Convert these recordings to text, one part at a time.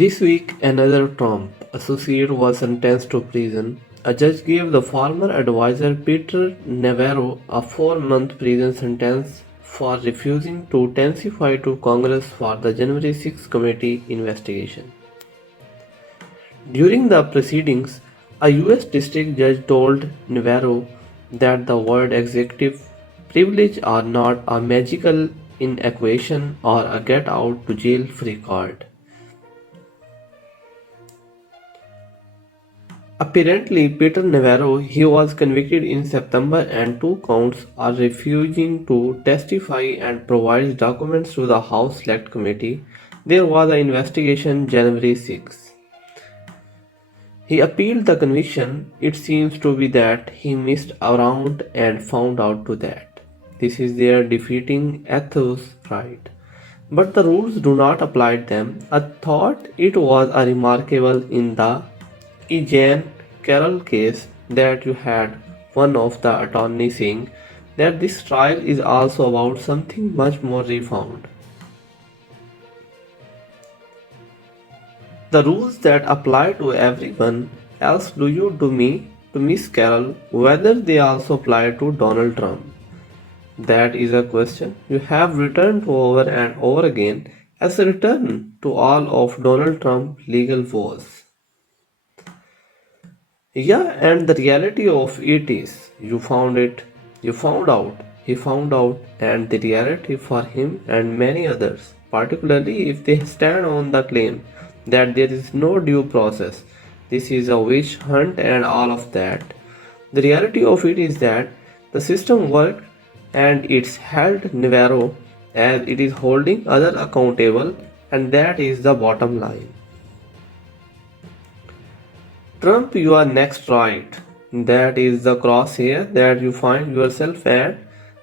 This week, another Trump associate was sentenced to prison. A judge gave the former advisor Peter Navarro a 4-month prison sentence for refusing to testify to Congress for the January 6 committee investigation. During the proceedings, a U.S. district judge told Navarro that the word executive privilege are not a magical equation or a get out to jail free card. Apparently, Peter Navarro, he was convicted in September and 2 counts are refusing to testify and provides documents to the House Select Committee. There was an investigation January 6. He appealed the conviction. It seems to be that he missed around and found out to that. This is their defeating ethos, right? But the rules do not apply to them. I thought it was a remarkable in the Jean Carroll case that you had one of the attorneys saying that this trial is also about something much more profound. The rules that apply to everyone else do you to me, to Miss Carroll, whether they also apply to Donald Trump. That is a question you have returned to over and over again as a return to all of Donald Trump's legal woes. Yeah, and the reality of it is, you found out, he found out, and the reality for him and many others, particularly if they stand on the claim that there is no due process, this is a witch hunt and all of that. The reality of it is that the system worked and it's held Navarro as it is holding others accountable, and that is the bottom line. Trump, you are next, right? That is the crosshair that you find yourself at.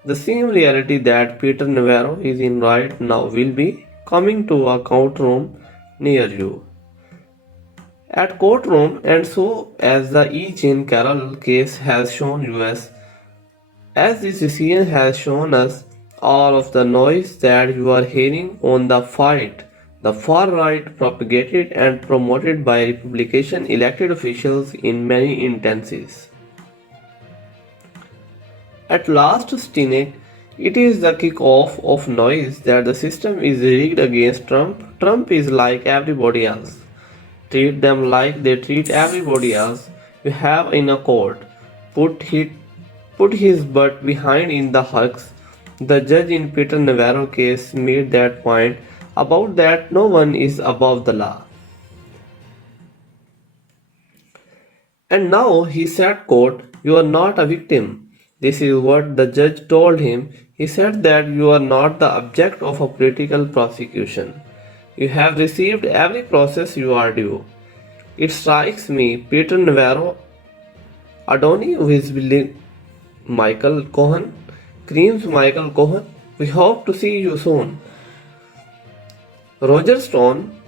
The same reality that Peter Navarro is in right now will be coming to a courtroom near you. At courtroom, and so as the Jean Carroll case has shown us, as this decision has shown us, all of the noise that you are hearing on the fight, the far right propagated and promoted by Republican elected officials in many instances. At last, snik, it is the kick-off of noise that the system is rigged against Trump. Trump is like everybody else. Treat them like they treat everybody else. You have in a court. Put his butt behind in the hulks. The judge in Peter Navarro case made that point about that no one is above the law. And now he said, quote, you are not a victim. This is what the judge told him. He said that you are not the object of a political prosecution. You have received every process you are due. It strikes me, Peter Navarro, Adoni Wisbili, Michael Cohen, Creams Michael Cohen, we hope to see you soon. Roger Stone,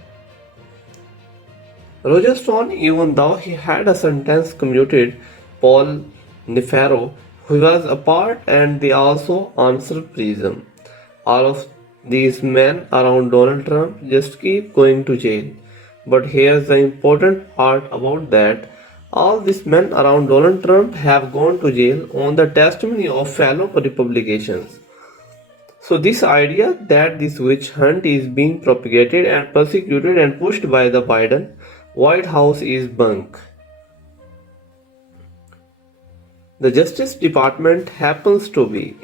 even though he had a sentence commuted, Paul Navarro, who was apart, and they also answered prison. All of these men around Donald Trump just keep going to jail. But here's the important part about that. All these men around Donald Trump have gone to jail on the testimony of fellow Republicans. So this idea that this witch hunt is being propagated and persecuted and pushed by the Biden White House is bunk. The Justice Department happens to be